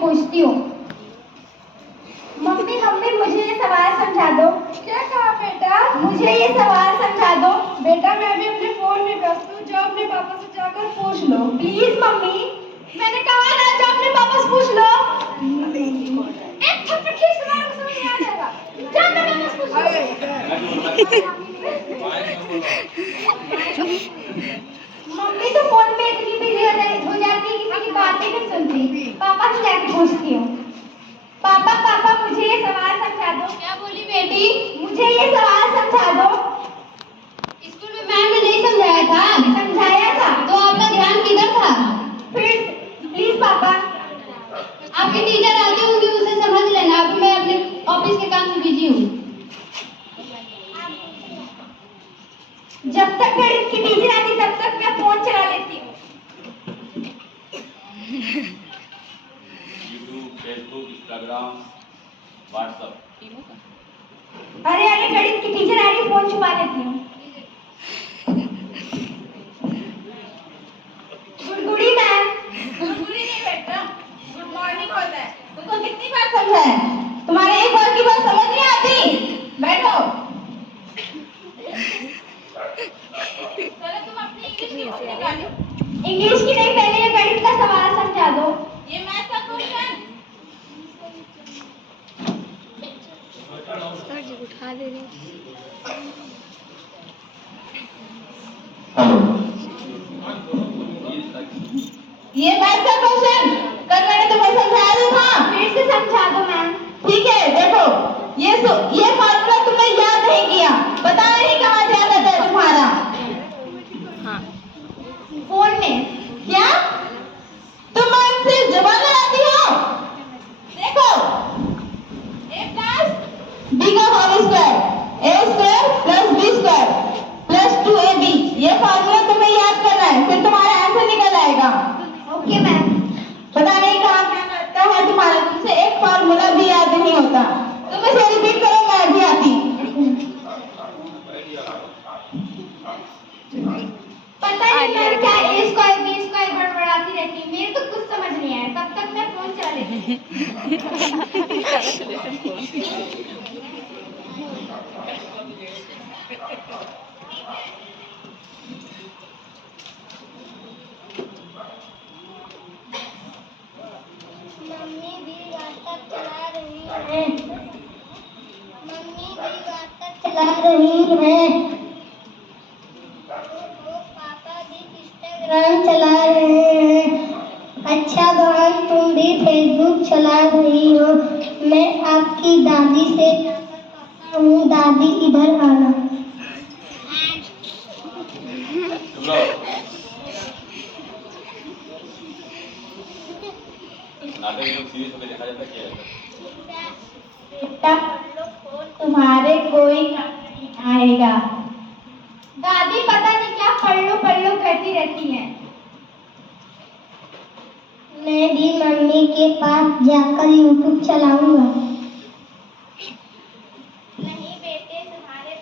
पूछती हूँ। Mummy mummy मुझे ये सवाल समझा दो। क्या कहा बेटा? मुझे ये सवाल समझा दो। बेटा मैं भी अपने फोन में व्यस्त हूँ, जाओ अपने पापा से जाकर पूछ लो। प्लीज मम्मी, मैंने कहा ना जाओ अपने पापा से पूछ लो। एक थप्पड़ खींच के मारो, समझ में आ जाएगा। जाओ अपने पापा से पूछ लो। मम्मी तो फोन पे इतनी बिजी हो जाती है, किसी की बात ही नहीं सुनती। पापा से जाके पूछती हूँ। पापा पापा मुझे ये सवाल समझा दो। क्या बोली बेटी? मुझे ये सवाल समझा दो। स्कूल में मैम ने नहीं समझाया था? समझाया था। तो आपका ध्यान किधर था? फिर प्लीज पापा। आपकी टीचर आती होंगी, उसे समझ लेना। अभी मैं अपने ऑफिस के काम से बिजी हूँ। जब तक गणित की टीचर आती तब तक मैं फोन चला लेती हूँ। YouTube, Facebook, Instagram, WhatsApp. अरे अरे गणित की टीचर आ रही, फोन छुपा लेती हूँ। गुड़गुड़ी मैम। गुड़गुड़ी नहीं बेटा, गुड मॉर्निंग होता है। तुमको कितनी बार समझाया? तुम्हारे एक बार की बात समझ नहीं आती। बैठो। चलो तुम अपनी इंग्लिश की बुक निकालो। इंग्लिश की नहीं, पहले ये गणित का सवाल समझा दो। ये मैथ का क्वेश्चन। सर जी उठा दे रहे। ये मैथ का क्वेश्चन कल मैंने तुम्हें समझाया था। फिर से समझा दो मैम। ठीक है, देखो ये फार्मूला तुमने याद नहीं किया, पता नहीं कहाँ ध्यान रहता है तुम्हारा। हाँ फोन में। क्या तुम हमसे जुबान लड़ाती हो? देखो a प्लस b का whole square, a square plus b square plus 2ab, ये फार्मूला तुम्हें याद करना है, फिर तुम्हारा आंसर निकल आएगा। Okay ma'am. पता नहीं कहाँ ध्यान रहता है तुम्हारा, तुमसे एक फार्मूला भी याद नहीं होता। तुम इसे रिपीट करो, मैं भी आती। पता नहीं मैं क्या a स्क्वायर b स्क्वायर बड़बड़ाती रहती हूँ, मेरे तो कुछ समझ नहीं आया। तब तक मैं फोन चला लेती। मम्मी भी व्हाट्सएप चला रही है। मम्मी भी व्हाट्सएप चला रही है। पापा भी इंस्टाग्राम चला रहे हैं। अच्छा बहन, तुम भी फेसबुक चला रही हो। मैं आपकी दादी से कहता हूँ, दादी इधर आना। नाटक एकदम सीरियस होकर देखा जाता है क्या है? बेटा तुम्हारे कोई काम नहीं आएगा। दादी पता नहीं क्या पढ़ लो करती रहती हैं। मैं भी मम्मी के पास जाकर यूट्यूब चलाऊंगा। नहीं बेटे तुम्हारे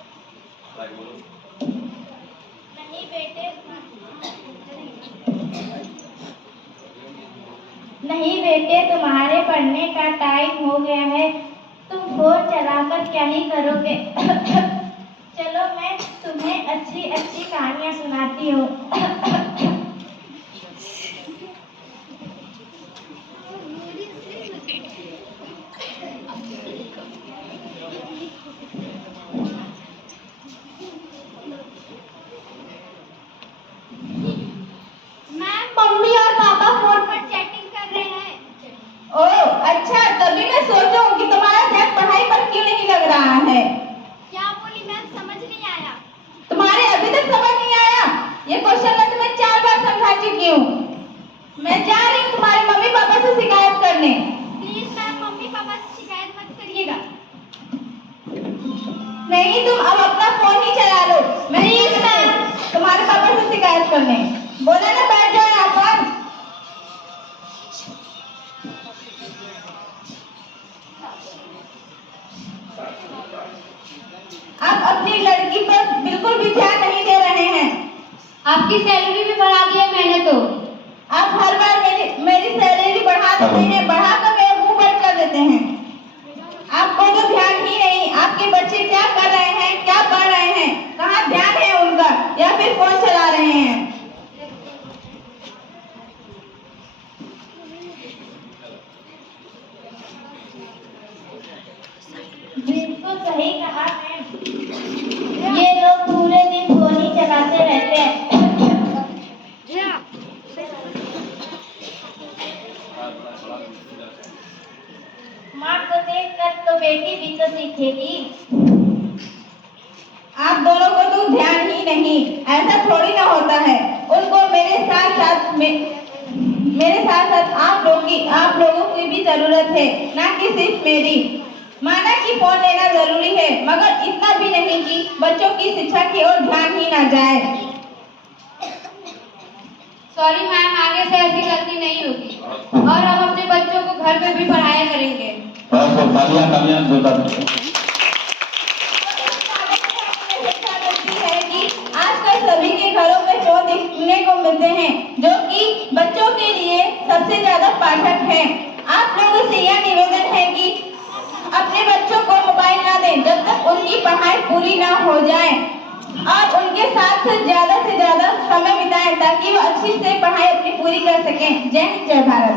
नहीं बेटे नहीं बेटे तुम्हारे पढ़ने का टाइम हो गया है। तुम फोन चलाकर क्या ही करोगे। चलो मैं तुम्हें अच्छी अच्छी कहानियां सुनाती हूँ। मैम मम्मी और पापा फोन पर चैटिंग कर रहे हैं। ओह अच्छा, तभी मैं सोचूं कि तुम्हारा ध्यान पढ़ाई पर क्यों नहीं लग रहा है। क्या बोली मैम, समझ नहीं आया। तुम्हारे अभी तक समझ नहीं आया? ये क्वेश्चन मैं तुम्हें 4 बार समझा चुकी हूँ। मैं जा रही हूँ तुम्हारे मम्मी पापा से शिकायत करने। प्लीज मैम मम्मी पापा से शिकायत मत करिएगा। नहीं तुम अब अपना फोन ही चला लो। प्लीज मैम तुम्हारे पापा से शिकायत करने बोला ना, बैठ जाओ यहाँ पर। आप अपनी लड़की पर बिल्कुल भी ध्यान नहीं दे रहे हैं। आपकी सैलरी भी बढ़ा दी है मैंने तो। आप हर बार मेरी सैलरी बढ़ा देते हैं, बढ़ा कर सही कहा मैम। ये लोग पूरे दिन फोन ही चलाते रहते हैं। माँ को देखकर तो बेटी भी तो सीखेगी। आप दोनों को तो ध्यान ही नहीं, ऐसा थोड़ी ना होता है। उनको मेरे साथ साथ आप लोगों की भी जरूरत है, ना कि सिर्फ मेरी। माना कि फोन लेना जरूरी है, मगर इतना भी नहीं कि बच्चों की शिक्षा की ओर ध्यान ही ना जाए। सॉरी मैम, आगे से ऐसी गलती नहीं होगी और हम अपने बच्चों को घर में भी पढ़ाया करेंगे। है कि आजकल सभी के घरों में फोन देखने को मिलते हैं, जो कि बच्चों के लिए सबसे ज्यादा पाठक है। आप लोगों से यह निवेदन है कि अपने बच्चों को मोबाइल ना दें जब तक उनकी पढ़ाई पूरी ना हो जाए, और उनके साथ से ज्यादा समय बिताएं ताकि वो अच्छी से पढ़ाई अपनी पूरी कर सकें। जय हिंद, जय भारत।